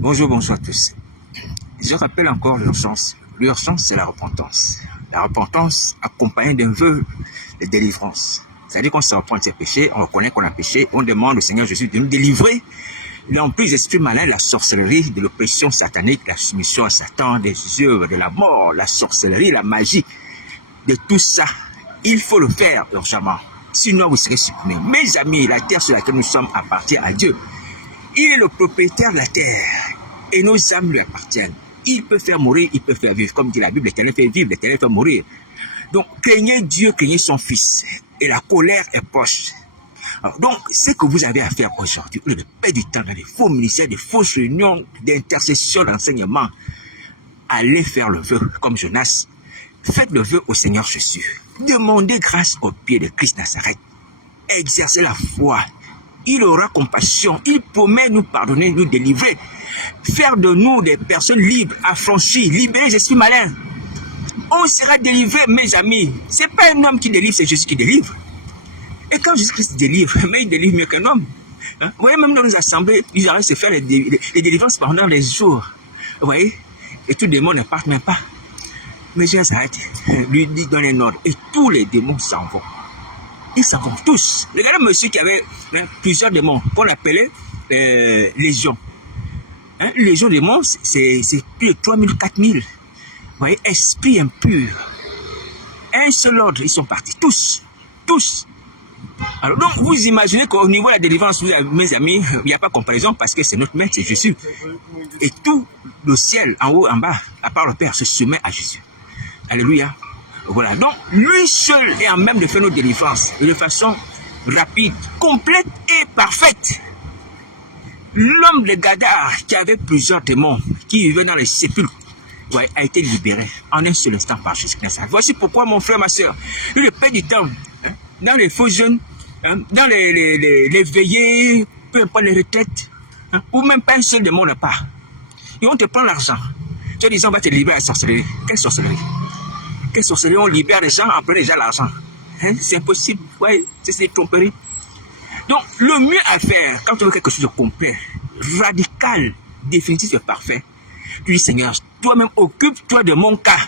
Bonjour, bonjour à tous. Je rappelle encore l'urgence. L'urgence, c'est la repentance. La repentance accompagnée d'un vœu de délivrance. C'est-à-dire qu'on se reprend de ses péchés, on reconnaît qu'on a péché, on demande au Seigneur Jésus de nous délivrer l'emprise d'esprit malin, la sorcellerie, de l'oppression satanique, la soumission à Satan, des œuvres de la mort, la sorcellerie, la magie. De tout ça, il faut le faire urgemment. Sinon, vous serez supprimés. Mes amis, la terre sur laquelle nous sommes appartient à Dieu. Il est le propriétaire de la terre et nos âmes lui appartiennent. Il peut faire mourir, il peut faire vivre. Comme dit la Bible, l'Éternel fait vivre, l'Éternel fait mourir. Donc, craignez Dieu, craignez son Fils. Et la colère est proche. Alors, donc, ce que vous avez à faire aujourd'hui, au lieu de perdre du temps dans des faux ministères, des fausses réunions d'intercession, d'enseignement, allez faire le vœu comme Jonas. Faites le vœu au Seigneur Jésus. Demandez grâce au pied de Christ Nazareth. Exercez la foi. Il aura compassion. Il promet nous pardonner, nous délivrer. Faire de nous des personnes libres, affranchies, libérer les esprits malins. On sera délivrés, mes amis. Ce n'est pas un homme qui délivre, c'est Jésus qui délivre. Et quand Jésus-Christ délivre, mais il délivre mieux qu'un homme. Vous voyez, même dans nos assemblées, ils arrivent à se faire les délivrances pendant les jours. Vous voyez, et tous les démons ne partent même pas. Mais Jésus s'arrête, lui dit donne un ordre, et tous les démons s'en vont. Ils s'en vont tous. Regardez un monsieur qui avait plusieurs démons, qu'on appelait légions. Légion de démons, c'est plus de 3000, 4000. Vous voyez, esprit impur. Un seul ordre, ils sont partis, tous. Tous. Alors donc, vous imaginez qu'au niveau de la délivrance, mes amis, il n'y a pas comparaison parce que c'est notre maître, c'est Jésus. Et tout le ciel, en haut, en bas, à part le Père, se soumet à Jésus. Alléluia. Voilà. Donc, lui seul est en même de faire nos délivrances de façon rapide, complète et parfaite. L'homme de Gadar, qui avait plusieurs démons, qui vivait dans les sépulcres, a été libéré en un seul instant par Jésus-Christ. Voici pourquoi, mon frère, ma soeur, lui, le père du temps, dans les faux jeunes, dans les veillées, peu importe les retraites, ou même pas un seul démon n'a pas. Ils vont te prendre l'argent. Tu vas dire, on va te libérer à la sorcellerie. Quelle sorcellerie? Quelle sorcellerie? On libère les gens, on prend déjà l'argent. C'est impossible. Ouais, c'est des tromperies. Donc, le mieux à faire, quand tu veux quelque chose de complet, radical, définitif et parfait, tu dis, Seigneur, toi-même, occupe-toi de mon cas.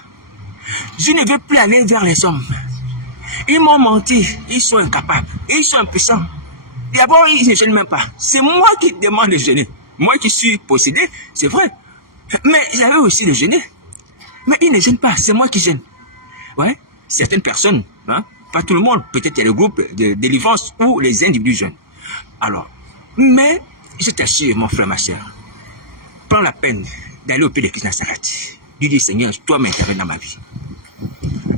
Je ne veux plus aller vers les hommes. Ils m'ont menti, ils sont incapables, ils sont impuissants. D'abord, ils ne gênent même pas. C'est moi qui demande de gêner. Moi qui suis possédé, c'est vrai. Mais j'avais aussi de gêner. Mais ils ne gênent pas, c'est moi qui gêne. Ouais, certaines personnes, pas tout le monde, peut-être il y a des groupes de délivrance ou les individus jeunes. Alors, mais je t'assure, mon frère, ma soeur, prends la peine d'aller au pied de Christ Nazareth. Lui dis, Seigneur, toi m'interviens dans ma vie.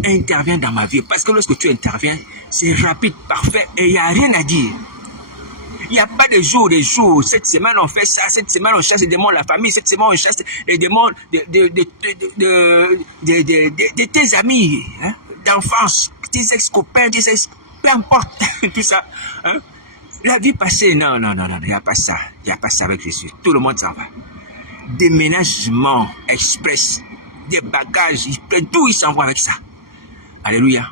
Interviens dans ma vie, parce que lorsque tu interviens, c'est rapide, parfait, et il n'y a rien à dire. Il n'y a pas de jour, cette semaine on fait ça, cette semaine on chasse les démons de la famille, cette semaine on chasse les démons de tes amis, d'enfance, tes ex-copains, peu importe, tout ça. La vie passée, non, il n'y a pas ça. Il n'y a pas ça avec Jésus. Tout le monde s'en va. Déménagement express, des bagages, tout ils s'en vont avec ça. Alléluia.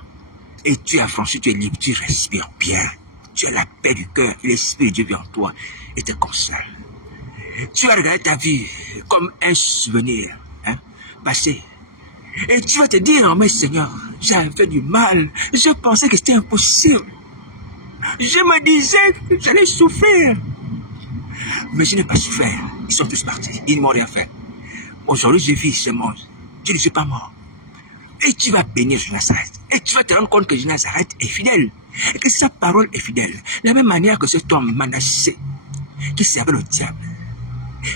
Et tu es affranchi, tu es libre, tu respires bien. Tu as la paix du cœur, l'Esprit de Dieu vient en toi et te console. Tu vas regarder ta vie comme un souvenir passé. Et tu vas te dire, mais Seigneur, j'avais fait du mal. Je pensais que c'était impossible. Je me disais que j'allais souffrir. Mais je n'ai pas souffert. Ils sont tous partis. Ils ne m'ont rien fait. Aujourd'hui, je vis ce monde. Je ne suis pas mort. Et tu vas bénir Nazareth. Et tu vas te rendre compte que Nazareth est fidèle. Et que sa parole est fidèle. De la même manière que cet homme Manassé, qui servait le diable,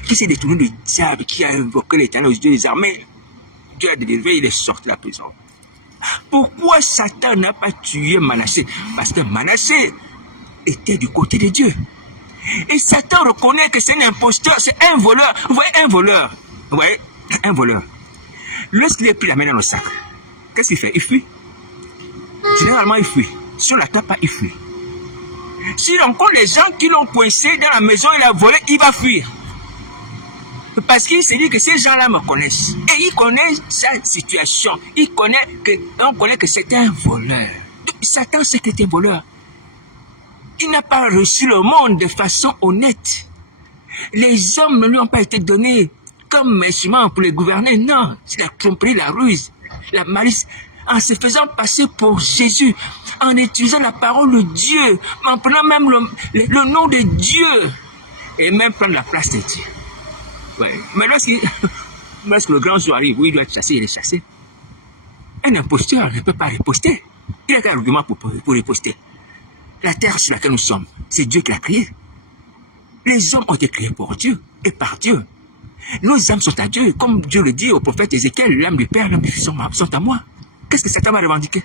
qui s'est détourné du diable, qui a invoqué l'Éternel aux dieux des armées, Dieu a délivré, il est sorti de la prison. Pourquoi Satan n'a pas tué Manassé? Parce que Manassé était du côté de Dieu. Et Satan reconnaît que c'est un imposteur, c'est un voleur. Vous voyez, un voleur. Vous voyez, un voleur. Lorsqu'il est pris la main dans le sac, qu'est-ce qu'il fait? Il fuit. Généralement, il fuit. Sur la table, il fuit. S'il rencontre les gens qui l'ont coincé dans la maison, il a volé, il va fuir. Parce qu'il s'est dit que ces gens-là me connaissent. Et il connaît sa situation. On connaît que c'est un voleur. Donc, Satan sait qu'il est un voleur. Il n'a pas reçu le monde de façon honnête. Les hommes ne lui ont pas été donnés comme instrument pour les gouverner. Non, c'est la tromperie, la ruse, la malice, en se faisant passer pour Jésus, en utilisant la parole de Dieu, en prenant même le nom de Dieu, et même prendre la place de Dieu. Ouais. Mais lorsque le grand jour arrive, où il doit être chassé, il est chassé. Un imposteur ne peut pas riposter. Il a qu'un argument pour riposter. La terre sur laquelle nous sommes, c'est Dieu qui l'a créée. Les hommes ont été créés pour Dieu et par Dieu. Nos âmes sont à Dieu, comme Dieu le dit au prophète Ézéchiel, l'âme du Père, l'âme du Fils sont à moi. Qu'est-ce que Satan va revendiquer?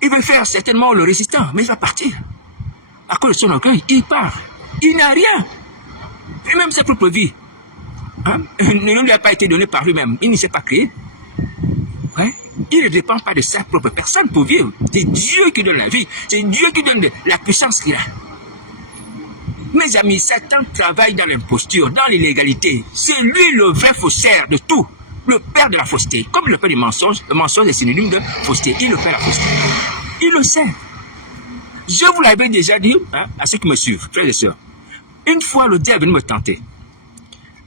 Il veut faire certainement le résistant, mais il va partir. À cause de son orgueil, il part. Il n'a rien. Et même sa propre vie. Hein? Ne lui a pas été donné par lui-même. Il ne s'est pas créé. Ouais? Il ne dépend pas de sa propre personne pour vivre. C'est Dieu qui donne la vie. C'est Dieu qui donne la puissance qu'il a. Mes amis, Satan travaille dans l'imposture, dans l'illégalité. C'est lui le vrai faussaire de tout. Le père de la fausseté. Comme le père du mensonge, le mensonge est synonyme de fausseté. Il le fait la fausseté. Il le sait. Je vous l'avais déjà dit, hein, à ceux qui me suivent, frères et sœurs. Une fois, le diable est venu me tenter.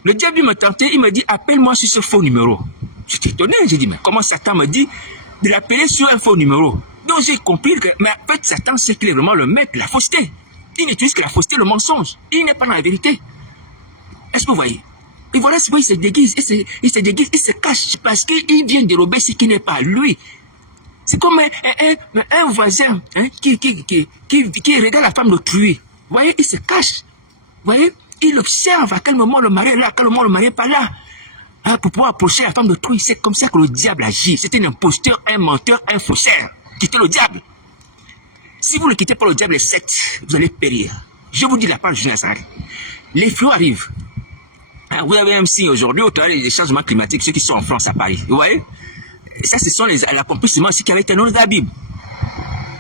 Le diable me tentait, il me dit, appelle-moi sur ce faux numéro. J'étais étonné, j'ai dit, mais comment Satan me dit de l'appeler sur un faux numéro? Donc j'ai compris que, mais en fait, Satan, c'est qu'il est vraiment le maître de la fausseté. Il n'utilise que la fausseté, le mensonge. Il n'est pas dans la vérité. Est-ce que vous voyez? Et voilà, c'est pourquoi il se déguise, il se déguise, il se cache, parce qu'il vient dérober ce qui n'est pas lui. C'est comme un voisin hein, qui regarde la femme d'autrui. Vous voyez, il se cache. Vous voyez, il observe à quel moment le mari est là, à quel moment le mari n'est pas là. Hein, pour pouvoir approcher la femme d'autrui. C'est comme ça que le diable agit. C'est un imposteur, un menteur, un faussaire. Quittez le diable. Si vous ne quittez pas le diable, les sectes, vous allez périr. Je vous dis la part de Jésus Nazareth. Les flots arrivent. Hein, vous avez un signe aujourd'hui au travers des changements climatiques, ceux qui sont en France à Paris. Vous voyez? Ça, ce sont l'accomplissement aussi qui avait été dans la Bible.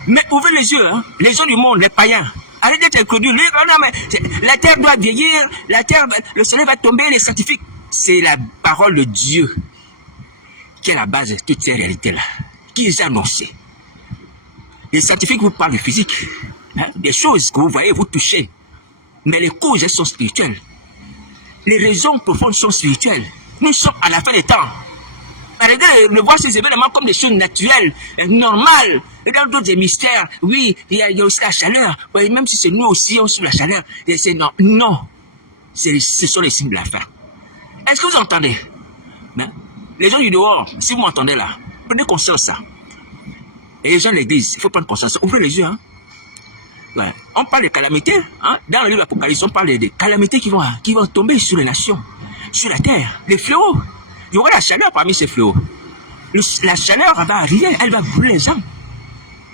Mais ouvrez les yeux, hein, les gens du monde, les païens. Arrêtez d'être incrédule. La terre doit vieillir, le soleil va tomber, les scientifiques. C'est la parole de Dieu qui est la base de toutes ces réalités-là, qui les a annoncées. Les scientifiques vous parlent de physique, hein, des choses que vous voyez, vous touchez. Mais les causes, elles sont spirituelles. Les raisons profondes sont spirituelles. Nous sommes à la fin des temps. Arrêtez de voir ces événements comme des choses naturelles, normales. Dans d'autres mystères, oui, il y a aussi la chaleur. Oui, même si c'est nous aussi, on sous la chaleur. Non, non. Ce sont les signes de la fin. Est-ce que vous entendez? Ben, les gens du dehors, si vous m'entendez là, prenez conscience de ça. Et les gens de l'église, il faut prendre conscience. Ouvrez les yeux. Hein. Ouais. On parle de calamités. Hein. Dans le livre de l'Apocalypse, on parle de calamités qui vont tomber sur les nations, sur la terre, les fléaux. Il y aura la chaleur parmi ces fléaux. La chaleur va arriver, elle va brûler les gens.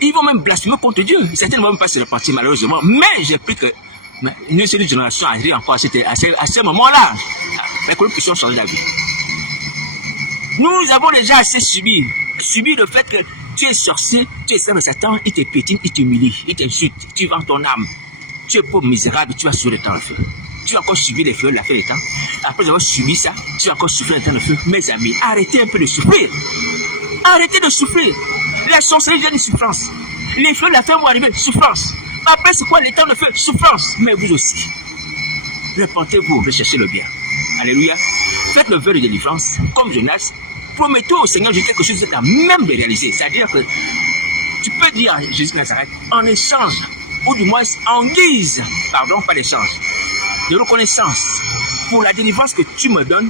Ils vont même blasphémer contre Dieu. Certains ne vont même pas se repentir malheureusement. Mais j'ai pris que une seule génération arrive encore à ce moment-là. Mais que nous puissions changer d'avis. Nous avons déjà assez subi. Subi le fait que tu es sorcier, tu es servant de Satan, il te pétine, il t'humilie, il t'insulte, tu vends ton âme. Tu es pauvre, misérable, tu vas sur le temps le feu. Tu as encore subi les feux de la fin des temps. Après avoir subi ça, tu as encore souffert le temps de feu. Mes amis, arrêtez un peu de souffrir. Arrêtez de souffrir. La sorcellerie vient de souffrance. Les feux de la fin vont arriver, souffrance. Après, c'est quoi les temps de feu? Souffrance. Mais vous aussi. Repentez-vous, recherchez le bien. Alléluia. Faites le vœu de délivrance, comme Jonas. Promettez au Seigneur Jésus quelque chose que tu as même de réaliser. C'est-à-dire que tu peux dire à Jésus Nazareth, en échange, ou du moins en guise, pardon, pas d'échange, de reconnaissance pour la délivrance que tu me donnes,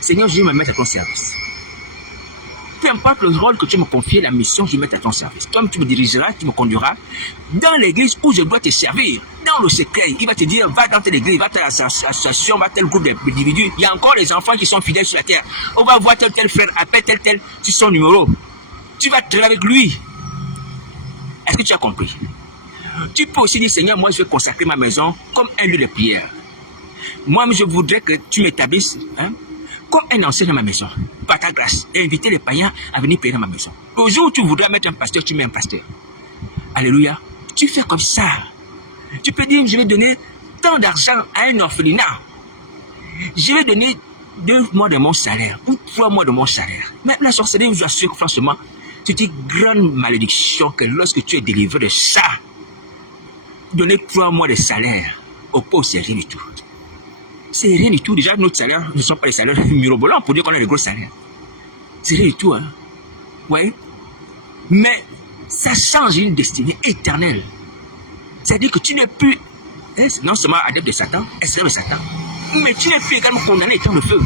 Seigneur, je vais me mettre à ton service. Peu importe le rôle que tu me confies, la mission, je vais me mettre à ton service. Comme tu me dirigeras, tu me conduiras dans l'église où je dois te servir, dans le secret. Il va te dire, va dans telle église, va dans telle association, va dans tel groupe d'individus. Il y a encore les enfants qui sont fidèles sur la terre. On va voir tel frère, appelle tel sur son numéro. Tu vas travailler avec lui. Est-ce que tu as compris? Tu peux aussi dire, Seigneur, moi je vais consacrer ma maison comme un lieu de prière. Moi, je voudrais que tu m'établisses comme un ancien dans ma maison, par ta grâce, et inviter les païens à venir prier dans ma maison. Au jour où tu voudras mettre un pasteur, tu mets un pasteur. Alléluia. Tu fais comme ça. Tu peux dire, je vais donner tant d'argent à un orphelinat. Je vais donner 2 mois de mon salaire, ou 3 mois de mon salaire. Mais la sorcellerie, je vous assure, franchement, c'est une grande malédiction que lorsque tu es délivré de ça, donner 3 mois de salaire au pauvre, c'est rien du tout. C'est rien du tout. Déjà, notre salaire ne sont pas les salaires mirobolants pour dire qu'on a des gros salaires. C'est rien du tout. Hein. Ouais. Mais ça change une destinée éternelle. C'est-à-dire que tu n'es plus non seulement adepte de Satan, esclave de Satan, mais tu n'es plus également condamné étant de feu.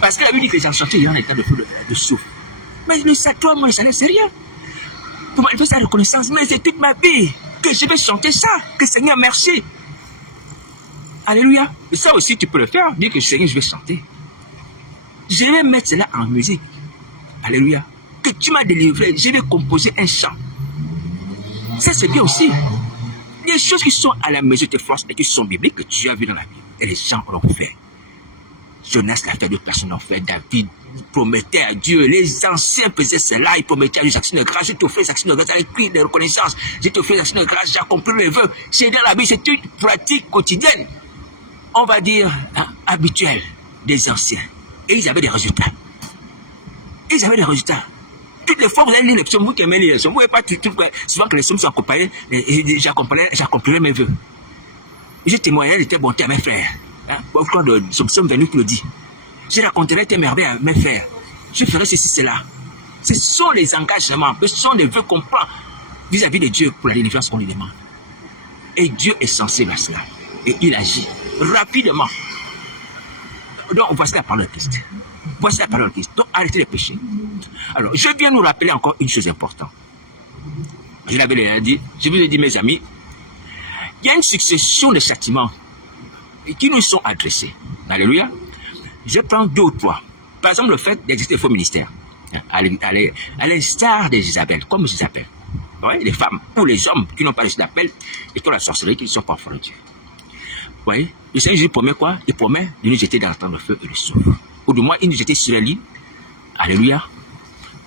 Parce que la Bible dit que les gens chantent en état de feu de souffle. Mais le Satan, moi, le salaire, c'est rien. Pour manifester sa reconnaissance, mais c'est toute ma vie que je vais chanter ça. Que Seigneur, merci. Alléluia. Et ça aussi, tu peux le faire. Dire que Seigneur, je vais chanter. Je vais mettre cela en musique. Alléluia. Que tu m'as délivré, je vais composer un chant. Ça, c'est bien aussi. Des choses qui sont à la mesure de France et qui sont bibliques, que tu as vu dans la Bible. Et les gens l'ont fait. Jonas l'a fait, d'autres personnes l'ont fait. David promettait à Dieu. Les anciens faisaient cela. Ils promettaient à Dieu, actions de grâce. Je t'offre les actions de grâce avec cri de reconnaissance. Je t'offre les actions de grâce. J'ai accompli mes vœux. C'est dans la Bible, c'est une pratique quotidienne. On va dire habituelle des anciens. Et ils avaient des résultats. Ils avaient des résultats. Toutes les fois, vous allez lire les psaumes, vous qui aimez lire les psaumes, vous ne voyez pas tout, souvent que les psaumes sont accompagnés, et j'accomplirai mes vœux. Je témoignerai de tes bontés à mes frères. Hein? Quand le psaume 28 le dit. Je raconterai tes merveilles à mes frères. Je ferai ceci, cela. Ce sont les engagements, ce sont les vœux qu'on prend vis-à-vis de Dieu pour la délivrance qu'on lui demande. Et Dieu est sensible à cela. Et il agit rapidement. Donc, voici la parole de Christ. Voici la parole de Christ. Donc, arrêtez les péchés. Alors, je viens nous rappeler encore une chose importante. Je l'avais déjà dit, je vous ai dit, mes amis, il y a une succession de châtiments qui nous sont adressés. Alléluia. Je prends 2 ou 3. Par exemple, le fait d'exister des faux ministères. À l'instar des Isabelle, comme Isabelle. Ouais, les femmes ou les hommes qui n'ont pas reçu d'appel et qui ont la sorcellerie, qui ne sont pas enfants de Dieu. Vous voyez, le Seigneur Jésus promet quoi? Il promet de nous jeter dans le temps de feu et de soufre. Ou du moins, il nous jeter sur la ligne. Alléluia.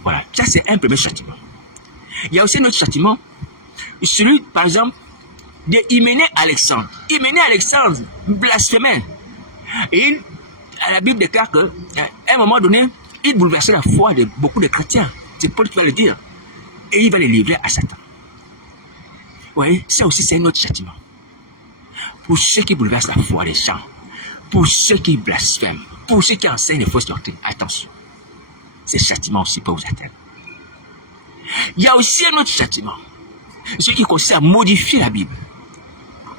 Voilà, ça c'est un premier châtiment. Il y a aussi un autre châtiment, celui, par exemple, de Hyménée Alexandre. Hyménée Alexandre blasphémait. Et la Bible déclare qu'à un moment donné, il bouleversait la foi de beaucoup de chrétiens. C'est Paul qui va le dire. Et il va les livrer à Satan. Vous voyez, ça aussi c'est un autre châtiment. Pour ceux qui bouleversent la foi des gens, pour ceux qui blasphèment, pour ceux qui enseignent les fausses doctrines, attention. Ces châtiments aussi peuvent vous atteindre. Il y a aussi un autre châtiment. Ce qui consiste à modifier la Bible.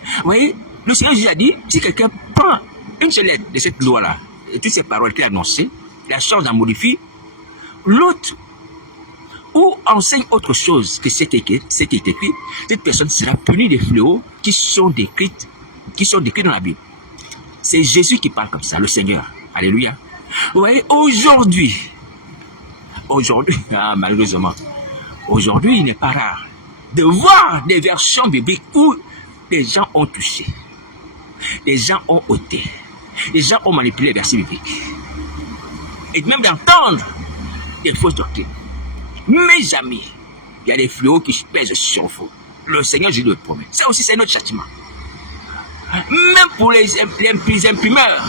Vous voyez, le Seigneur Jésus a dit, si quelqu'un prend une seule lettre de cette loi-là, et toutes ces paroles qu'il a annoncées, la change en modifie, l'autre, ou enseigne autre chose que ce qui est écrit, cette personne sera punie des fléaux qui sont décrits dans la Bible. C'est Jésus qui parle comme ça, le Seigneur. Alléluia. Vous voyez, aujourd'hui, malheureusement, aujourd'hui, il n'est pas rare de voir des versions bibliques où les gens ont touché, les gens ont ôté, les gens ont manipulé les versets bibliques. Et même d'entendre des fausses doctrines. Mes amis, il y a des fléaux qui pèsent sur vous. Le Seigneur Jésus le promet. Ça aussi, c'est notre châtiment. Même pour les imprimeurs,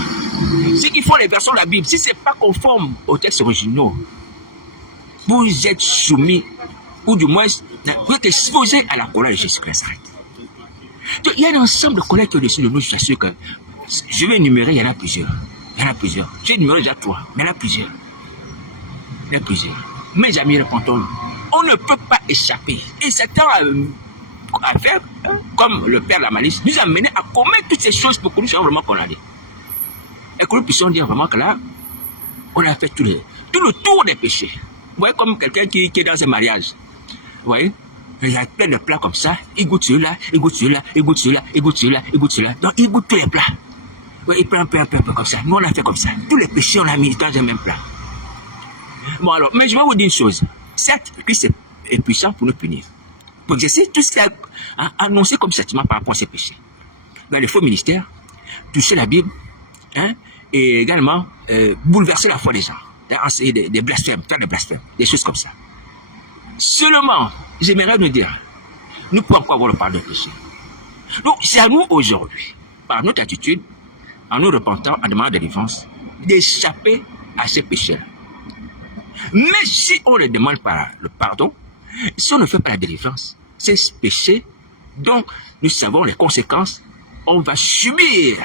ceux qui font les versions de la Bible, si ce n'est pas conforme aux textes originaux, vous êtes soumis, ou du moins, vous êtes exposés à la colère de Jésus-Christ. Donc, il y a un ensemble de colères qui est au-dessus de nous. Je suis sûr que je vais énumérer, il y en a plusieurs. J'ai énuméré déjà 3, mais il y en a plusieurs. Mes amis, répondons-nous. On ne peut pas échapper. Et Satan a fait, comme le Père la malice, nous a amené à commettre toutes ces choses pour que nous soyons vraiment condamnés. Et que nous puissions dire vraiment que là, on a fait tout le tour des péchés. Vous voyez, comme quelqu'un qui est dans un mariage. Vous voyez, il y a plein de plats comme ça. Il goûte celui-là, il goûte celui-là, il goûte celui-là, il goûte celui-là, il goûte celui-là. Donc, il goûte tous les plats. Ouais, il prend un peu comme ça. Nous, on a fait comme ça. Tous les péchés, on a mis dans un même plat. Bon, alors, mais je vais vous dire une chose. Certes, Christ est puissant pour nous punir. Pour exercer tout ce qu'il a annoncé comme châtiment par rapport à ces péchés. Dans les faux ministères, toucher la Bible, et également bouleverser la foi des gens. Des blasphèmes, faire des blasphèmes, des choses comme ça. Seulement, j'aimerais nous dire, nous pouvons encore avoir le pardon de péché. Donc, c'est à nous aujourd'hui, par notre attitude, en nous repentant, en demandant de délivrance, d'échapper à ces péchés. Mais si on ne demande pas le pardon, si on ne fait pas la délivrance, ces péchés dont nous savons les conséquences, on va subir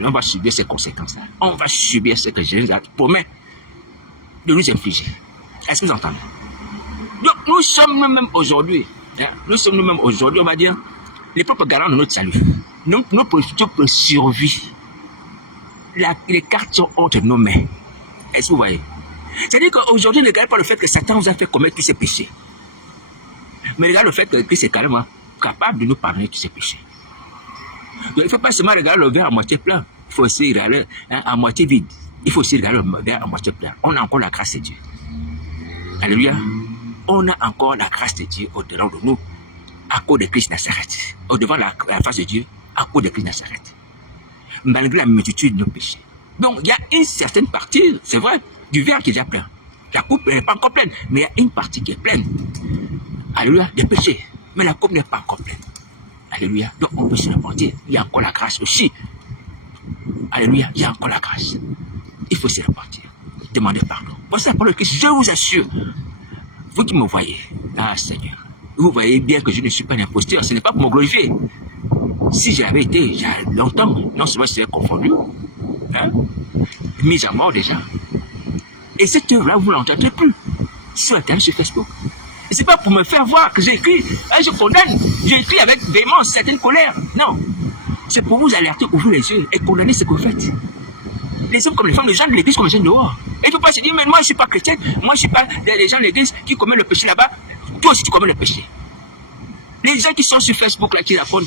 on va subir ces conséquences-là. On va subir ce que Jésus promet de nous infliger. Est-ce que vous entendez? Donc, nous sommes nous-mêmes aujourd'hui, on va dire, les propres garants de notre salut. Nos propres survie. Les cartes sont entre nos mains. Est-ce que vous voyez? C'est-à-dire qu'aujourd'hui, ne regardez pas le fait que Satan vous a fait commettre tous ces péchés. Mais regardez le fait que Christ est carrément capable de nous pardonner tous ces péchés. Donc, il ne faut pas seulement regarder le verre à moitié plein. Il faut aussi regarder à moitié vide. Il faut aussi regarder le verre à moitié plein. On a encore la grâce de Dieu. Alléluia. On a encore la grâce de Dieu au-dedans de nous, à cause de Christ Nazareth. Au-devant la face de Dieu, à cause de Christ Nazareth. Malgré la multitude de nos péchés. Donc, il y a une certaine partie, c'est vrai, du verre qui est déjà plein. La coupe n'est pas encore pleine, mais il y a une partie qui est pleine. Alléluia, des péchés. Mais la coupe n'est pas encore pleine. Alléluia. Donc, on peut se repentir. Il y a encore la grâce aussi. Alléluia, il y a encore la grâce. Il faut se repentir. Demandez pardon. Voici la parole de Christ. Je vous assure, vous qui me voyez, ah Seigneur, vous voyez bien que je ne suis pas un imposteur. Ce n'est pas pour me glorifier. Si je l'avais été, il y a longtemps, non seulement je serais confondu, mis à mort déjà. Et cette œuvre-là, vous ne l'entendrez plus sur Internet, sur Facebook. Et ce n'est pas pour me faire voir que j'ai écrit, je condamne, j'ai écrit avec véhémence, certaine colère. Non. C'est pour vous alerter, ouvrir les yeux et condamner ce que vous faites. Les hommes comme les femmes, les gens de l'église comme les gens dehors. Et tu peux pas se dire, mais moi je ne suis pas chrétien, moi je ne suis pas les gens de l'église qui commettent le péché là-bas, toi aussi tu commets le péché. Les gens qui sont sur Facebook là, qui racontent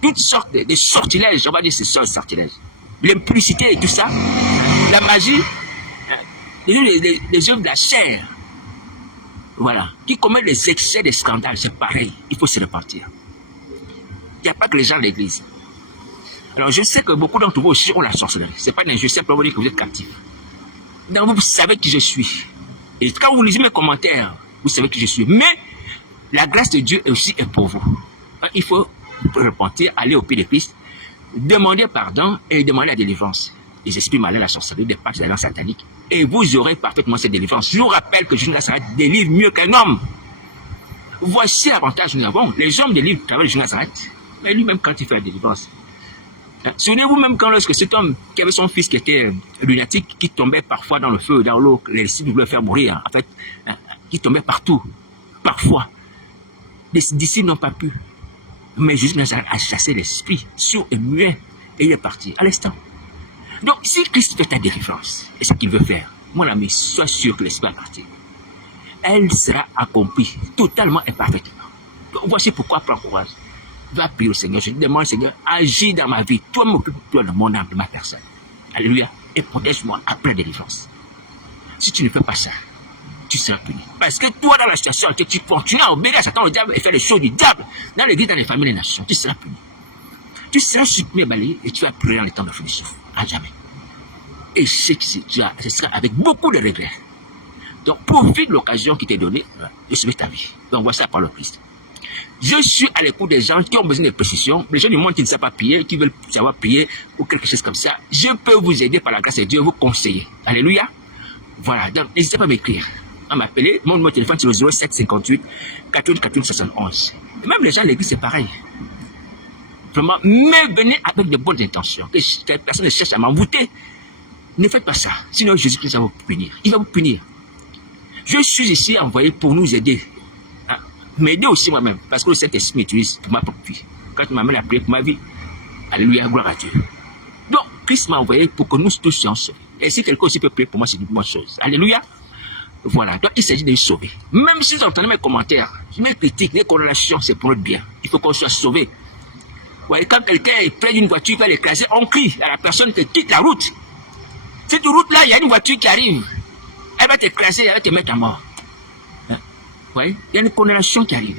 toutes sortes de sortilèges, on va dire c'est ça le sortilège. L'impudicité et tout ça, la magie, les œuvres de la chair, voilà, qui commettent les excès, des scandales, c'est pareil, il faut se repartir. Il n'y a pas que les gens de l'église. Alors je sais que beaucoup d'entre vous aussi ont la sorcellerie. C'est pas un jeu, c'est pour vous dire que vous êtes captifs. Donc vous savez qui je suis. Et quand vous lisez mes commentaires, vous savez qui je suis. Mais la grâce de Dieu aussi est pour vous. Il faut repentir, aller au pied de Christ, demander pardon et demander la délivrance. Les esprits malins, la sorcellerie, des pactes, l'alliance satanique. Et vous aurez parfaitement cette délivrance. Je vous rappelle que Jésus Nazareth délivre mieux qu'un homme. Voici l'avantage que nous avons. Les hommes délivrent à travers Jésus Nazareth. Mais lui-même, quand il fait la délivrance. Souvenez-vous même quand lorsque cet homme qui avait son fils qui était lunatique, qui tombait parfois dans le feu, dans l'eau, les disciples voulaient le faire mourir, en fait, qui tombait partout, parfois. Les disciples n'ont pas pu. Mais Jésus a chassé l'esprit, sourd et muet, et il est parti à l'instant. Donc, si Christ fait ta délivrance, et ce qu'il veut faire, mon ami, sois sûr que l'esprit va partir. Elle sera accomplie totalement et parfaitement. Donc, voici pourquoi prends courage. Va prier au Seigneur. Je te demande, Seigneur, agis dans ma vie. Toi, m'occupe toi de mon âme, de ma personne. Alléluia. Et protège-moi après la délivrance. Si tu ne fais pas ça, tu seras puni. Parce que toi, dans la situation que tu continues à obéir à Satan, au diable, et faire les choses du diable, dans l'église, dans les familles, les nations, tu seras puni. Tu seras supprimé, balayé, et tu vas pleurer dans les temps de finition. À jamais. Et ce sera avec beaucoup de regrets. Donc, profite de l'occasion qui t'est donnée de sauver ta vie. Donc, voici la parole de Christ. Je suis à l'écoute des gens qui ont besoin de précision, les gens du monde qui ne savent pas prier, qui veulent savoir prier ou quelque chose comme ça. Je peux vous aider par la grâce de Dieu, vous conseiller. Alléluia. Voilà, donc n'hésitez pas à m'écrire, à m'appeler. Mon numéro de téléphone c'est le 07 58 14 14 71. Et même les gens de l'église c'est pareil. Vraiment, mais venez avec de bonnes intentions. Que personne ne cherche à m'envoûter. Ne faites pas ça, sinon Jésus-Christ va vous punir. Il va vous punir. Je suis ici envoyé pour nous aider. M'aider aussi moi-même, parce que le Saint-Esprit m'utilise pour ma propre vie. Quand il m'amène à prier pour ma vie, alléluia, gloire à Dieu. Donc, Christ m'a envoyé pour que nous tous soyons sauvés. Et si quelqu'un aussi peut prier pour moi, c'est une bonne chose. Alléluia. Voilà, donc il s'agit de nous sauver. Même si vous entendez mes commentaires, mes critiques, mes corrélations, c'est pour notre bien. Il faut qu'on soit sauvé. Ouais, quand quelqu'un est près d'une voiture qui va l'écraser, on crie à la personne qui quitte la route. Cette route-là, il y a une voiture qui arrive. Elle va t'écraser, elle va te mettre à mort. Ouais, il y a une condamnation qui arrive.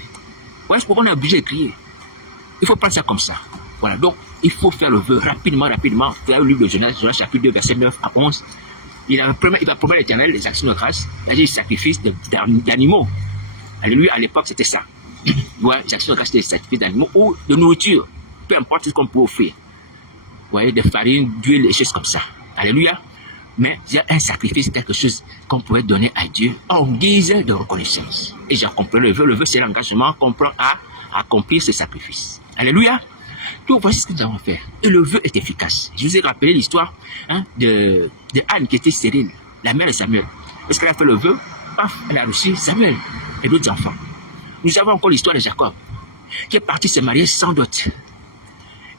Ouais, c'est pourquoi on est obligé de crier. Il faut prendre ça comme ça. Voilà, donc il faut faire le vœu rapidement. Faire le livre de Genèse, chapitre 2, verset 9 à 11. Il va promettre l'Éternel les actions de grâce, c'est-à-dire les sacrifices d'animaux. Alléluia, à l'époque c'était ça. Ouais, les actions de grâce, c'était des sacrifices d'animaux ou de nourriture. Peu importe ce qu'on peut offrir. Ouais, des farines, d'huile, des choses comme ça. Alléluia. Mais il y a un sacrifice, quelque chose qu'on pouvait donner à Dieu en guise de reconnaissance. Et j'ai compris le vœu. Le vœu, c'est l'engagement qu'on prend à accomplir ce sacrifice. Alléluia. Donc voici ce que nous avons fait. Et le vœu est efficace. Je vous ai rappelé l'histoire de Anne qui était stérile, la mère de Samuel. Est-ce qu'elle a fait le vœu? Paf, elle a reçu Samuel et d'autres enfants. Nous avons encore l'histoire de Jacob, qui est parti se marier sans dot.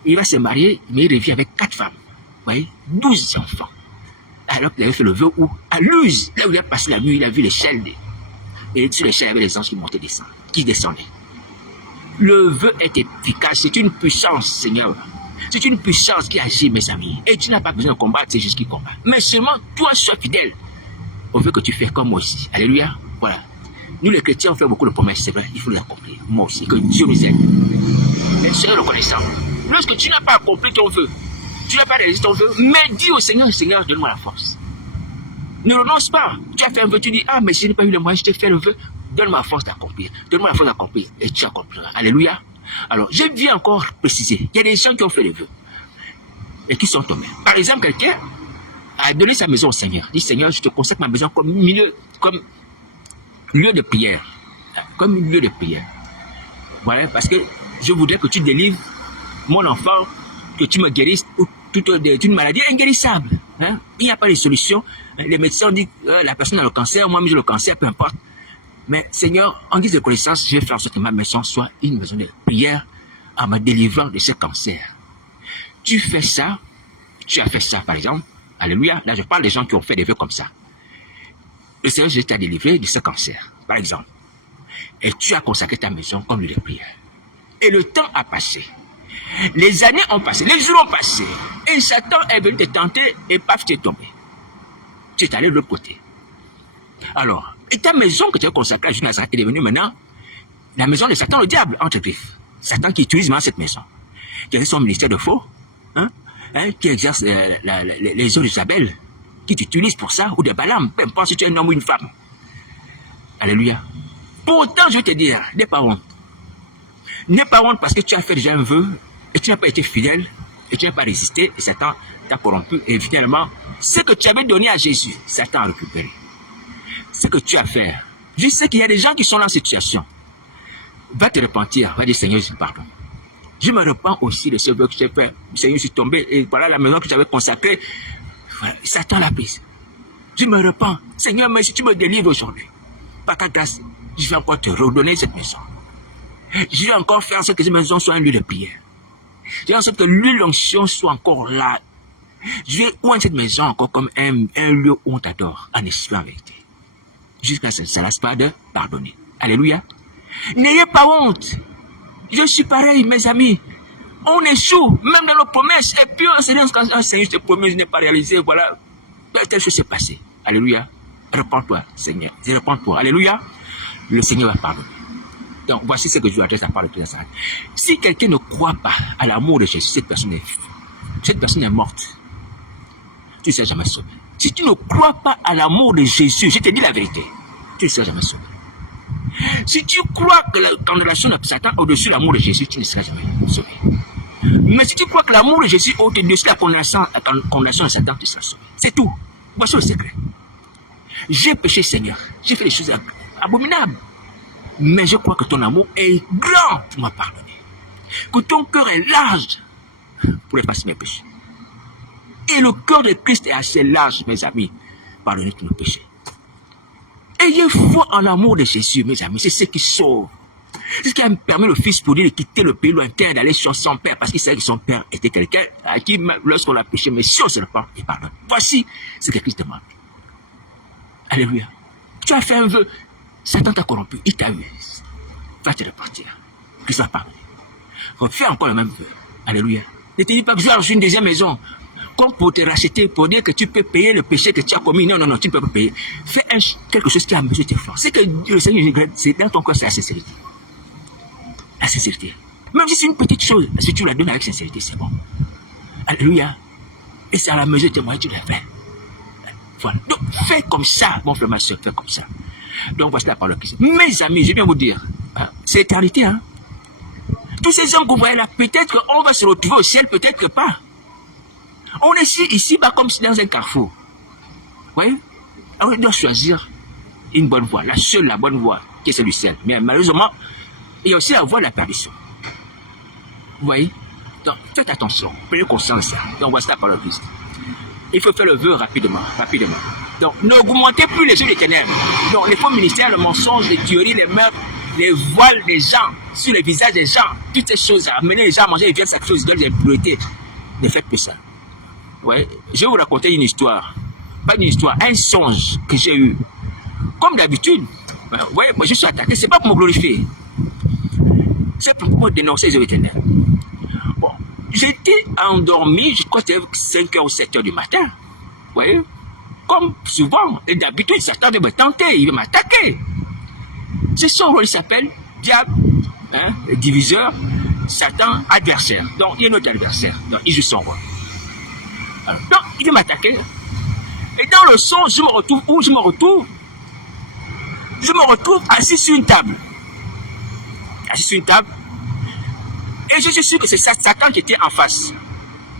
Il va se marier, mais il revient avec 4 femmes. Vous voyez, 12 enfants. Alors qu'il avait fait le vœu où, à Luz, là où il a passé la nuit, il a vu l'échelle. Et sur l'échelle, il y avait les anges qui montaient, qui descendaient. Le vœu est efficace, c'est une puissance, Seigneur. C'est une puissance qui agit, mes amis. Et tu n'as pas besoin de combattre, c'est juste qui combat. Mais seulement, toi, sois fidèle au vœu que tu fais comme moi aussi. Alléluia. Voilà. Nous, les chrétiens, on fait beaucoup de promesses, c'est vrai, il faut les accomplir. Moi aussi, que Dieu nous aide. Mais soyez reconnaissant. Lorsque tu n'as pas accompli ton vœu, tu n'as pas réalisé ton vœu, mais dis au Seigneur, Seigneur, donne-moi la force. Ne renonce pas. Tu as fait un vœu, tu dis, ah, mais je n'ai pas eu le moyen, je t'ai fait le vœu. Donne-moi la force d'accomplir. Donne-moi la force d'accomplir. Et tu accompliras. Alléluia. Alors, je viens encore préciser. Il y a des gens qui ont fait le vœu. Et qui sont tombés. Par exemple, quelqu'un a donné sa maison au Seigneur. Il dit, Seigneur, je te consacre ma maison comme lieu de prière. Comme lieu de prière. Voilà, parce que je voudrais que tu délivres mon enfant, que tu me guérisses d'une maladie inguérissable. Hein? Il n'y a pas de solution. Les médecins disent, la personne a le cancer, moi-même j'ai le cancer, peu importe. Mais Seigneur, en guise de connaissance, je vais faire en sorte que ma maison soit une maison de prière en me délivrant de ce cancer. Tu fais ça, tu as fait ça par exemple, alléluia, là je parle des gens qui ont fait des vœux comme ça. Le Seigneur Jésus t'a délivré de ce cancer, par exemple. Et tu as consacré ta maison comme lieu de prière. Et le temps a passé. Les années ont passé, les jours ont passé. Et Satan est venu te tenter et paf, tu es tombé. Tu es allé de l'autre côté. Alors, et ta maison que tu as consacrée à Jésus Nazareth est devenue maintenant la maison de Satan, le diable, entre griffes. Satan qui utilise maintenant cette maison. Qui a son ministère de faux, qui exerce les œuvres d'Isabelle, qui t'utilise pour ça, ou de Balaam, peu importe si tu es un homme ou une femme. Alléluia. Pourtant, je vais te dire, n'aie pas honte. N'aie pas honte parce que tu as fait déjà un vœu, et tu n'as pas été fidèle, et tu n'as pas résisté, et Satan t'a corrompu, et finalement, ce que tu avais donné à Jésus, Satan a récupéré. Ce que tu as fait. Je sais qu'il y a des gens qui sont dans cette situation. Va te repentir, va dire Seigneur, je pardon. Je me repens aussi de ce vœu que j'ai fait. Seigneur, je suis tombé, et voilà la maison que j'avais consacrée. Voilà, Satan l'a prise. Je me repens. Seigneur, mais si tu me délivres aujourd'hui, par ta grâce, je vais encore te redonner cette maison. Je vais encore faire en sorte que cette maison soit un lieu de prière. Je vais en sorte que l'onction soit encore là. Je vais ouvrir cette maison encore comme un lieu où on t'adore, en esprit, en vérité. Jusqu'à ce que ça ne lasse pas de pardonner. Alléluia. N'ayez pas honte. Je suis pareil, mes amis. On échoue, même dans nos promesses. Et puis, on se dit, quand un Seigneur te promet, je n'ai pas réalisé, voilà. Telle chose s'est passée. Alléluia. Réponds-toi, Seigneur. Réponds-toi. Alléluia. Le Seigneur va pardonner. Donc, voici ce que je vous adresse à part de tout ça. Si quelqu'un ne croit pas à l'amour de Jésus, cette personne est morte. Tu ne seras jamais sauvé. Si tu ne crois pas à l'amour de Jésus, je te dis la vérité, tu ne seras jamais sauvé. Si tu crois que la condamnation de Satan est au-dessus de l'amour de Jésus, tu ne seras jamais sauvé. Mais si tu crois que l'amour de Jésus est au-dessus de la condamnation de Satan, tu seras sauvé. C'est tout. Voici le secret. J'ai péché, Seigneur. J'ai fait des choses abominables. Mais je crois que ton amour est grand pour me pardonner. Que ton cœur est large pour effacer mes péchés. Et le cœur de Christ est assez large, mes amis. Pardonnez tous nos péchés. Ayez foi en l'amour de Jésus, mes amis. C'est ce qui sauve. C'est ce qui a permis le Fils pour lui de quitter le pays lointain, d'aller chez son Père, parce qu'il savait que son Père était quelqu'un à qui, lorsqu'on a péché, mais si on se repent, il pardonne. Voici ce que Christ demande. Alléluia. Tu as fait un vœu. Satan t'a corrompu. Il t'a eu. Va te repartir. Christ va pardonner. Refais encore le même vœu. Alléluia. Ne te dis pas que je vais reçu une deuxième maison. Comme pour te racheter, pour dire que tu peux payer le péché que tu as commis. Non, non, non, tu ne peux pas payer. Fais quelque chose qui a mesuré tes forces. C'est que le Seigneur regrette, c'est dans ton cœur, c'est la sincérité. La sincérité. Même si c'est une petite chose, si tu la donnes avec sincérité, c'est bon. Alléluia. Et c'est à la mesure de tes moyens, tu la fais. Voilà. Donc, fais comme ça, mon frère, ma soeur, fais comme ça. Donc, voici la parole de Christ. Mes amis, je viens vous dire, hein, c'est l'éternité, hein. Tous ces hommes que vous voyez là, peut-être qu'on va se retrouver au ciel, peut-être que pas. On est ici bas comme si dans un carrefour. Vous voyez? Alors, on doit choisir une bonne voie, la seule, la bonne voie, qui est celle du ciel. Mais malheureusement, il y a aussi la voie de la perdition. Vous voyez? Donc, faites attention, prenez conscience de ça. Donc, voici la parole de Christ. Il faut faire le vœu rapidement, rapidement. Donc, n'augmentez plus les yeux des ténèbres. Donc, les faux ministères, le mensonge, les tueries, les meurtres, les voiles des gens, sur les visages des gens, toutes ces choses, amener les gens à manger les viandes sacrées, des impuretés. Ne faites plus ça. Ouais. Je vais vous raconter une histoire. Pas une histoire, un songe que j'ai eu. Comme d'habitude, ouais, moi je suis attaqué, c'est pas pour me glorifier. C'est pour me dénoncer les ténèbres. Bon, j'étais endormi, je crois que c'était 5h ou 7h du matin. Vous voyez? Comme souvent, et d'habitude, Satan veut me tenter, il veut m'attaquer. C'est son rôle, il s'appelle diable, hein, diviseur, Satan, adversaire. Donc, il y a notre adversaire. Donc, il joue son rôle. Alors, donc, il veut m'attaquer. Et dans le son, je me retrouve où? Je me retrouve assis sur une table. Assis sur une table. Et je suis sûr que c'est Satan qui était en face.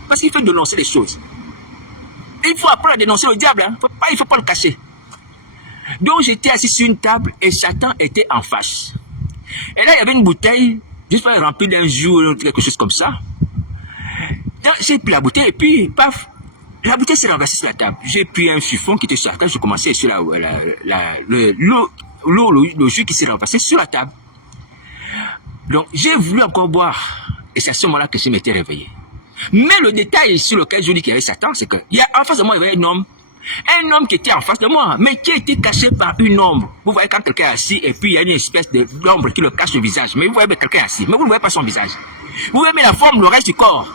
Parce qu'il faut dénoncer les choses. Et il faut apprendre à dénoncer le diable. Hein. Il ne faut pas le cacher. Donc j'étais assis sur une table et Satan était en face. Et là, il y avait une bouteille, juste pour remplir d'un jus ou quelque chose comme ça. Donc j'ai pris la bouteille et puis, paf, la bouteille s'est renversée sur la table. J'ai pris un chiffon qui était sur la table. Je commençais sur le jus qui s'est renversé sur la table. Donc, j'ai voulu encore boire. Et c'est à ce moment-là que je m'étais réveillé. Mais le détail sur lequel je dis qu'il y avait Satan, c'est que il y a en face de moi, il y avait un homme. Un homme qui était en face de moi, mais qui était caché par une ombre. Vous voyez quand quelqu'un est assis et puis il y a une espèce d'ombre qui le cache le visage. Mais vous voyez quelqu'un assis, mais vous ne voyez pas son visage. Vous voyez mais la forme, le reste du corps.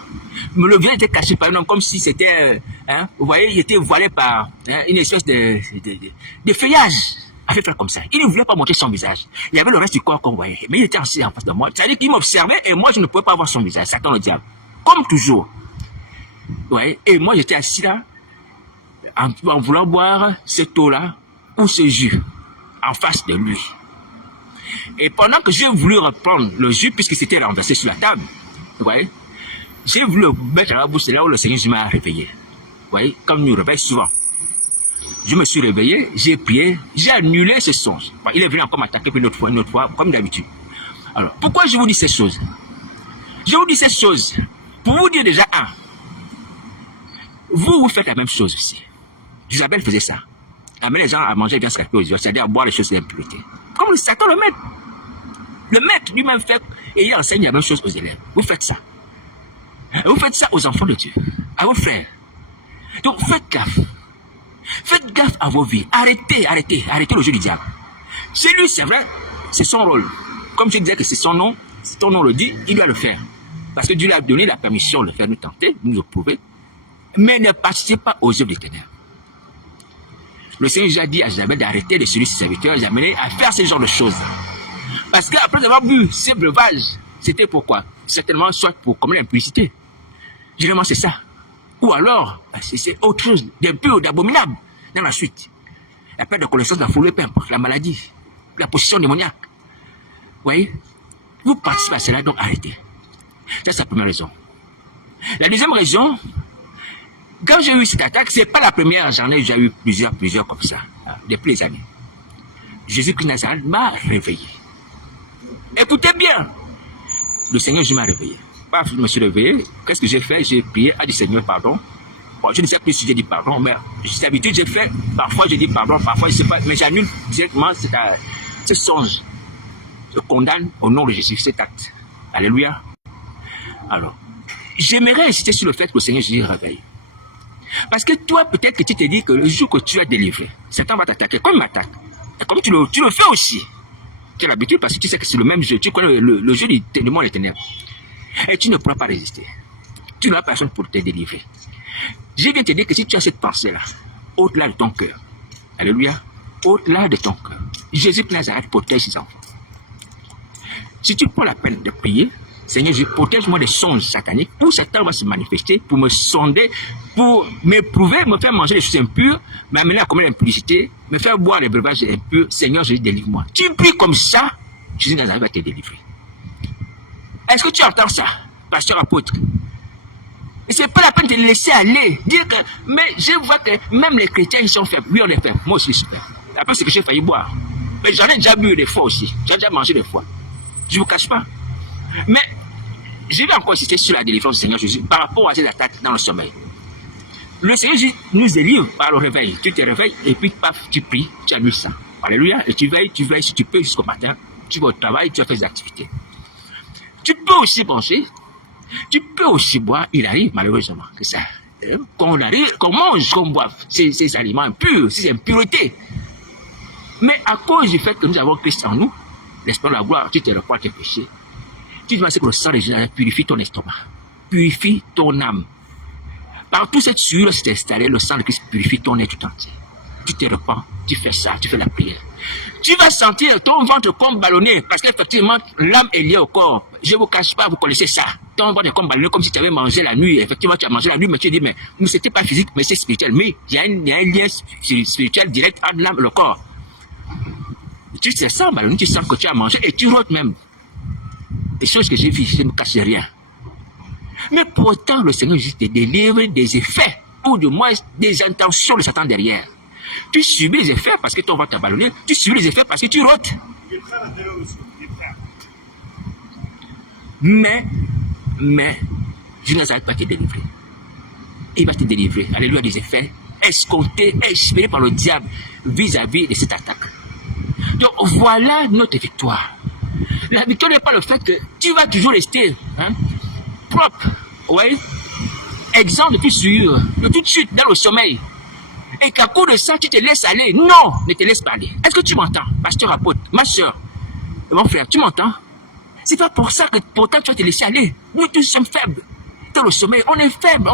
Mais le visage était caché par un homme comme si c'était, vous voyez, il était voilé par une espèce de feuillage. A fait faire comme ça. Il ne voulait pas montrer son visage. Il y avait le reste du corps qu'on voyait. Mais il était assis en face de moi. C'est-à-dire qu'il m'observait et moi je ne pouvais pas voir son visage. Satan le diable. Comme toujours. Ouais. Et moi j'étais assis là, en voulant boire cette eau-là ou ce jus en face de lui. Et pendant que j'ai voulu reprendre le jus, puisque c'était renversé sur la table, vous voyez, j'ai voulu le mettre à la bouche, c'est là où le Seigneur m'a réveillé. Vous voyez, comme il nous réveille souvent. Je me suis réveillé, j'ai prié, j'ai annulé ce songe. Il est venu encore m'attaquer une autre fois, comme d'habitude. Alors, pourquoi je vous dis ces choses? Je vous dis ces choses pour vous dire déjà, vous faites la même chose aussi. Isabelle faisait ça. Amener les gens à manger des viandes sacrées aux yeux, c'est-à-dire à boire les choses d'impureté. Comme le Satan le maître. Le maître lui-même fait, et il enseigne la même chose aux élèves. Vous faites ça. Vous faites ça aux enfants de Dieu, à vos frères. Donc, faites gaffe. Faites gaffe à vos vies. Arrêtez le jeu du diable. Chez lui, c'est vrai, c'est son rôle. Comme je disais que c'est son nom, si ton nom le dit, il doit le faire. Parce que Dieu lui a donné la permission de le faire nous tenter, nous éprouver. Mais ne participez pas aux œuvres des ténèbres. Le Seigneur a dit à Isabelle d'arrêter de suivre ses serviteurs et d'amener à faire ce genre de choses. Parce qu'après avoir bu ces breuvages, c'était pourquoi? Certainement, soit pour commettre l'impudicité. Généralement, c'est ça. Ou alors, c'est autre chose, d'un peu d'abominable dans la suite. La perte de connaissance de la foule, la maladie, la possession démoniaque. Vous voyez? Vous participez à cela, donc arrêtez. Ça, c'est la première raison. La deuxième raison, quand j'ai eu cette attaque, c'est pas la première, j'en ai déjà eu plusieurs comme ça, depuis les années. Jésus-Christ Nazareth m'a réveillé. Écoutez bien, le Seigneur, je m'a réveillé. Je me suis réveillé, qu'est-ce que j'ai fait? J'ai prié à du Seigneur pardon. Bon, je ne sais plus si j'ai dit pardon, mais d'habitude j'ai fait, parfois je dis pardon, parfois je ne sais pas, mais j'annule directement ce songe. Je condamne au nom de Jésus cet acte. Alléluia. Alors, j'aimerais insister sur le fait que le Seigneur Jésus réveille. Parce que toi, peut-être que tu te dis que le jour que tu as délivré, Satan va t'attaquer comme il m'attaque. Et comme tu le fais aussi. Tu as l'habitude parce que tu sais que c'est le même jeu. Tu connais le jeu du monde des ténèbres. Et tu ne pourras pas résister. Tu n'auras personne pour te délivrer. Je viens te dire que si tu as cette pensée-là, au-delà de ton cœur, alléluia, au-delà de ton cœur, Jésus de Nazareth protège ses enfants. Si tu prends la peine de prier, Seigneur, protège-moi des songes sataniques, où Satan va se manifester pour me sonder, pour m'éprouver, me faire manger des choses impures, m'amener à commettre l'impudicité, me faire boire des breuvages impurs. Seigneur, Jésus, délivre-moi. Tu pries comme ça, Jésus de Nazareth va te délivrer. Est-ce que tu entends ça, pasteur apôtre? Et c'est pas la peine de les laisser aller. Dire que, mais je vois que même les chrétiens, ils sont faibles. Oui, on est faibles. Moi aussi, je suis faible. Après, c'est que j'ai failli boire. Mais j'en ai déjà bu des fois aussi. J'ai déjà mangé des fois. Je ne vous cache pas. Mais Je vais encore insister sur la délivrance du Seigneur Jésus par rapport à ces attaques dans le sommeil. Le Seigneur Jésus nous délivre par le réveil. Tu te réveilles et puis paf, tu pries, tu annules ça. Alléluia. Et tu veilles si tu peux jusqu'au matin. Tu vas au travail, tu vas faire des activités. Tu peux aussi manger, tu peux aussi boire. Il arrive malheureusement que ça. Qu'on mange, qu'on boive ces aliments impurs, ces impuretés. Mais à cause du fait que nous avons Christ en nous, l'esprit de la gloire, tu te reprends tes péchés. Tu demandes que le sang de Jésus purifie ton estomac, purifie ton âme. Par toute cette sueur s'est installée, le sang de Christ purifie ton être tout entier. Tu te repens, tu fais ça, tu fais la prière. Tu vas sentir ton ventre comme ballonné, parce qu'effectivement, l'âme est liée au corps. Je ne vous cache pas, vous connaissez ça. Ton ventre est comme ballonné, comme si tu avais mangé la nuit. Effectivement, tu as mangé la nuit, mais tu dis, mais ce n'était pas physique, mais c'est spirituel. Mais il y a un lien spirituel direct entre l'âme et le corps. Tu te sens ballonné, tu sens que tu as mangé et tu rôtes même. Des choses que j'ai vues, je ne me cache rien. Mais pourtant, le Seigneur Jésus te délivre des effets, ou du moins des intentions de Satan derrière. Tu subis les effets parce que ton ventre est ballonné, tu subis les effets parce que tu rôtes. Mais, je ne s'arrête pas te délivrer. Il va te délivrer. Alléluia, des effets escomptés, espérés par le diable vis-à-vis de cette attaque. Donc voilà notre victoire. La victoire n'est pas le fait que tu vas toujours rester propre, ouais, exempt de toute sueur, de toute chute dans le sommeil. Et qu'à cause de ça, tu te laisses aller. Non, ne te laisse pas aller. Est-ce que tu m'entends, pasteur apôtre, ma soeur, mon frère, tu m'entends? C'est pas pour ça que pourtant tu vas te laisser aller. Nous tous sommes faibles. Dans le sommeil, on est faible.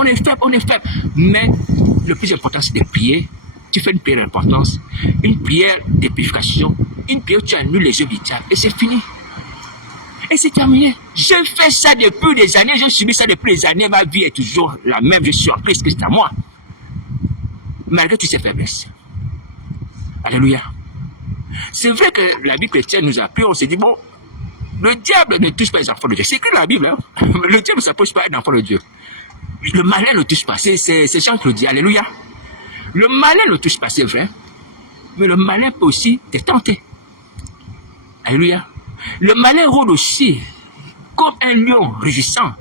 Mais le plus important, c'est de prier. Tu fais une prière d'importance, une prière de purification, une prière où tu annules les jeux du diable. Et c'est fini. Et c'est terminé. Je fais ça depuis des années, j'ai subi ça depuis des années. Ma vie est toujours la même. Je suis en Christ, Christ à moi. Malgré toutes ces faiblesses. Alléluia. C'est vrai que la vie chrétienne nous a appris, on s'est dit, bon, le diable ne touche pas les enfants de Dieu. C'est écrit dans la Bible, hein? Le diable ne s'approche pas d'un enfant de Dieu. Le malin ne touche pas. C'est Jean qui le dit. Alléluia. Le malin ne touche pas, c'est vrai. Mais le malin peut aussi te tenter. Alléluia. Le malin rôde aussi comme un lion rugissant,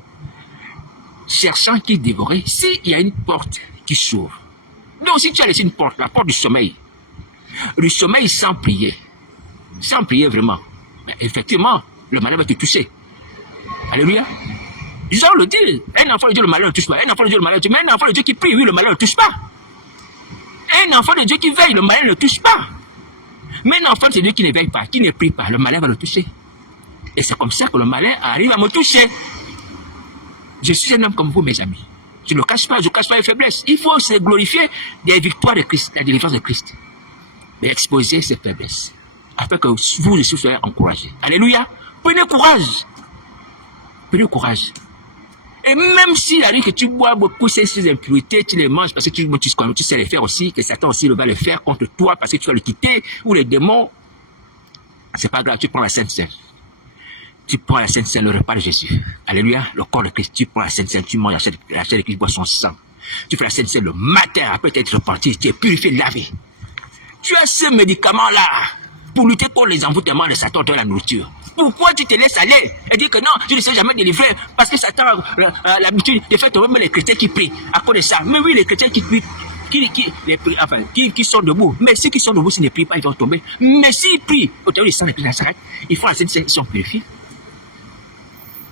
cherchant qui dévorer. S'il y a une porte qui s'ouvre. Donc si tu as laissé une porte, la porte du sommeil sans prier vraiment, mais effectivement, le malin va te toucher. Alléluia. Jean le dit, un enfant de Dieu, le malin ne touche pas. Un enfant de Dieu, le malin ne touche pas. Mais un enfant de Dieu qui prie, oui, le malin ne touche pas. Un enfant de Dieu qui veille, le malin ne touche pas. Mais un enfant de Dieu qui ne veille pas, qui ne prie pas, le malin va le toucher. Et c'est comme ça que le malin arrive à me toucher. Je suis un homme comme vous, mes amis. Je ne cache pas, les faiblesses. Il faut se glorifier des victoires de Christ, la délivrance de Christ. Mais exposer ces faiblesses, afin que vous aussi soyez encouragés. Alléluia. Prenez courage. Et même s'il arrive que tu bois beaucoup ces impuretés, tu les manges parce que tu sais les faire aussi, que Satan aussi va les faire contre toi parce que tu vas le quitter, ou les démons, c'est pas grave, tu prends la Sainte Seine. Tu prends la Sainte Seine, le repas de Jésus. Alléluia, le corps de Christ, tu prends la Sainte Seine, tu manges la chair de Christ, bois son sang. Tu fais la Sainte Seine le matin, après t'être repenti, tu es purifié, lavé. Tu as ce médicament-là pour lutter contre les envoûtements de Satan dans la nourriture. Pourquoi tu te laisses aller et dire que non, tu ne sais jamais délivrer parce que Satan a l'habitude de faire tomber les chrétiens qui prient à cause de ça. Mais oui, les chrétiens qui prient, qui sont debout. Mais ceux qui sont debout, s'ils ne prient pas, ils vont tomber. Mais s'ils prient, au terme du sang de Nazareth, ils font la Sainte Seine, ils sont purifiés.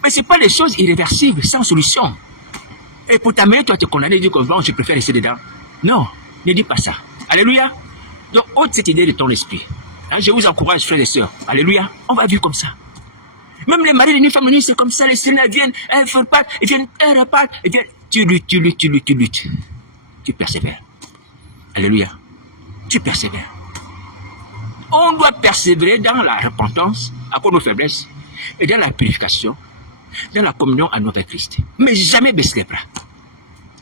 Mais ce n'est pas des choses irréversibles, sans solution. Et pour t'amener, tu vas te condamner et dire que bon, je préfère rester dedans. Non, ne dis pas ça. Alléluia. Donc, ôte cette idée de ton esprit. Hein, je vous encourage, frères et sœurs. Alléluia. On va vivre comme ça. Même les maris d'une femme, c'est comme ça. Les Seigneurs viennent, elles repartent, elles repartent. Tu luttes. Tu persévères. Alléluia. Tu persévères. On doit persévérer dans la repentance, à cause de nos faiblesses, et dans la purification, dans la communion à nous avec Christ. Mais jamais baisser les bras.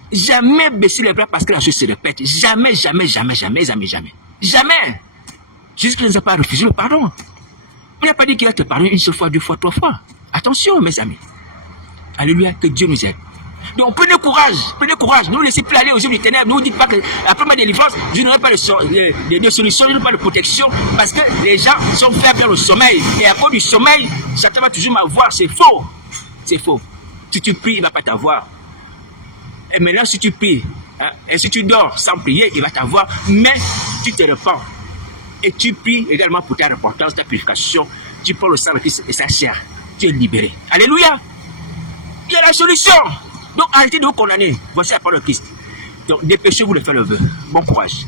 Jamais baisser les bras parce que la chose se répète. Jamais. Jésus ne nous a pas refusé le pardon. Il n'a pas dit qu'il va te pardonner une seule fois, 2 fois, 3 fois. Attention, mes amis. Alléluia, que Dieu nous aide. Donc prenez courage. Ne nous laissez plus aller aux yeux des ténèbres. Ne vous dites pas que après ma délivrance, je n'aurai pas de solution, je n'aurai pas de protection. Parce que les gens sont faibles dans le sommeil. Et à cause du sommeil, Satan va toujours m'avoir. C'est faux. Si tu pries, il ne va pas t'avoir. Et maintenant, si tu pries, hein, et si tu dors sans prier, il va t'avoir, mais tu te repens. Et tu pries également pour ta repentance, ta purification. Tu prends le sang de Christ et sa chair. Tu es libéré. Alléluia. Il y a la solution. Donc arrêtez de vous condamner. Voici la parole de Christ. Donc dépêchez-vous de faire le vœu. Bon courage.